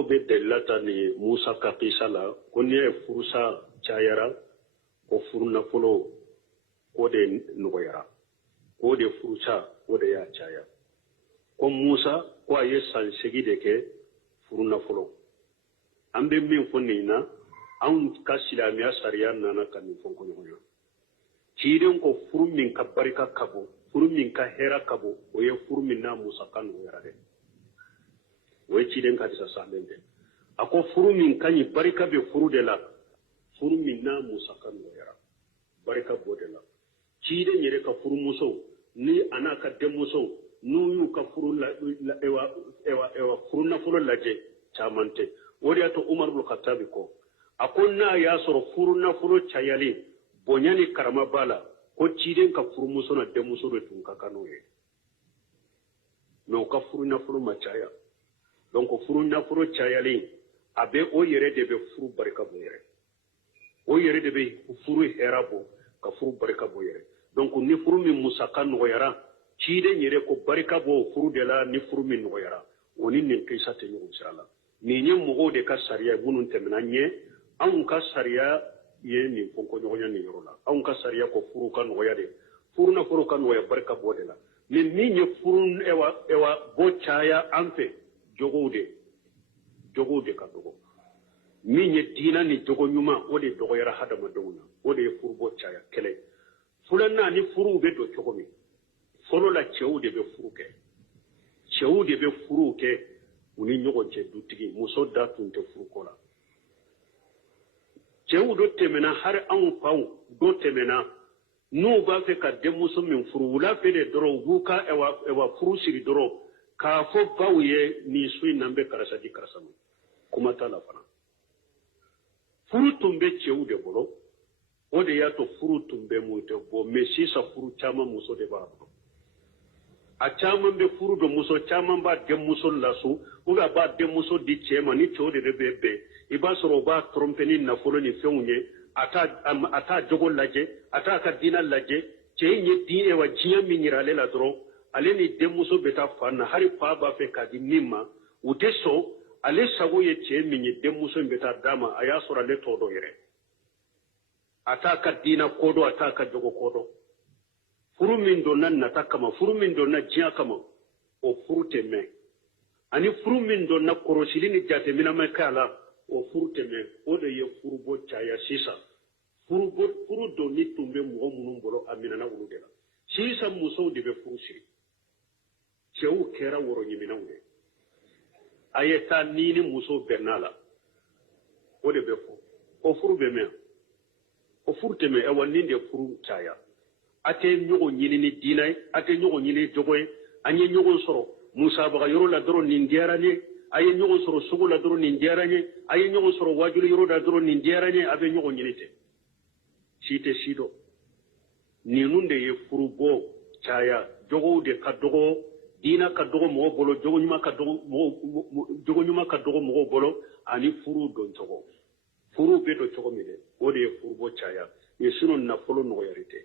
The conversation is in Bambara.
dɔw bɛ delila ta ni Musa ka kisa la ko n'i ye furusa cayara ko furu nafolo ko de nɔgɔyara ko de furusa ko de y'a caya ko Musa ko a ye san 8 de kɛ furu nafolo an bɛ min fɔ nin na anw ka silamɛya sariya nana ka nin fɔ ɲɔgɔn ye ciden ko furu min ka barika ka bon furu min ka hɛra ka bon o ye furu min n'a musaka nɔgɔyara dɛ o ye ciden ka disa salen dɛ a ko furu min ka ɲi barika bɛ furu de la furu min n'a musaka nɔgɔyara barika b'o de la ciden yɛrɛ ka furumuso ni a n'a ka denmuso n'u y'u ka furu nafolo lajɛ caman tɛ o de y'a to Umar ibn Khattab kɔ a ko n'a y'a sɔrɔ furu nafolo cayalen bonya ni karama b'a la ko ciden ka furumuso na denmuso de tun ka kan n'o ye mais o ka furu nafolo ma caya donc furu nafolo cayalen a bɛ o yɛrɛ de bɛ furu barika bɔ yɛrɛ o yɛrɛ de bɛ furu hɛra bɔ ka furu barika bɔ yɛrɛ donc ni furu min musaka nɔgɔyara ciden yɛrɛ ko barika bɔ furu de la ni furu min nɔgɔyara o ni nin kisa tɛ ɲɔgɔn sira la nin ye mɔgɔw de ka sariya minnu tɛmɛna ɲɛ anw ka sariya ye nin fɔnkɔɲɔgɔnya nin yɔrɔ la anw ka sariya ko furu ka nɔgɔya de furu nafolo ka nɔgɔya barika bɔ de la mais min ye furu bɔ caya an fɛ jogow de ka dɔgɔ min ye diina ni jogo ɲuman o de dɔgɔyara hadamadenw na o de ye furu bɔ caya kɛlɛ filanan ni furuw bɛ don cogo min fɔlɔ la cɛw de bɛ furu kɛ cɛw de bɛ furuw kɛ u ni ɲɔgɔn cɛ dutigi muso da tun tɛ furu ko la cɛw dɔ tɛmɛna hali anw faw dɔ tɛmɛna n'u b'a fɛ ka denmuso min furu wula fɛ de dɔrɔn u b'u ka furu siri dɔrɔn k'a fɔ baw ye nin so in na n bɛ karisa di karisa ma kuma t'a la fana furu tun bɛ cɛw de bolo o de y'a to furu tun bɛ mun tɛ bɔ mais sisan furu caman muso de b'a bolo a caman bɛ furu dɔ muso caman b'a denmuso laso ou bien a b'a denmuso di cɛ ma ni cɛw de bɛ bɛn i b'a sɔrɔ o b'a tromper ni nafolo ni fɛnw ye a t'a jogo lajɛ a t'a ka diinɛ lajɛ cɛ in ye diɲɛ min yira ale la dɔrɔn ale ni denmuso bɛ taa fan na hali fa b'a fɛ k'a di min ma u tɛ sɔn ale sago ye cɛ min ye denmuso in bɛ taa d'a ma a y'a sɔrɔ ale t'o dɔn yɛrɛ a t'a ka diinɛ kodɔn a t'a ka jogo kodɔn furu min donna nata kama furu min donna diɲɛ kama o furu tɛ mɛn ani furu min donna kɔrɔsili ni jateminɛma kɛ a la o furu tɛ mɛn o de ye furu bɔ caya sisan furu donni tun bɛ mɔgɔ minnu bolo a minɛna olu de la sisan musow de bɛ furu siri cɛw kɛra wɔrɔɲiminɛw de a ye taa ni muso bɛnna la o de bɛ fɔ o furu bɛ mɛn o furu tɛ mɛn wa nin de furu caya a tɛ ɲɔgɔn ɲini ni diinɛ ye a tɛ ɲɔgɔn ɲini jogo ye an ye ɲɔgɔn sɔrɔ musabaga yɔrɔ la dɔrɔn nin diyara n ye a ye ɲɔgɔn sɔrɔ sugu la dɔrɔn nin diyara n ye a ye ɲɔgɔn sɔrɔ wajuli yɔrɔ la dɔrɔn nin diyara n ye a bɛ ɲɔgɔn ɲini tɛ si tɛ si dɔn ninnu de ye furu bɔ caya jogow de ka dɔgɔ diina ka dɔgɔ mɔgɔw bolo jogo ɲuman ka dɔgɔ mɔgɔw bolo ani furu dɔn cogo furu bɛ dɔn cogo min dɛ o de ye furu bɔ caya mais sinon nafolo nɔgɔyali tɛ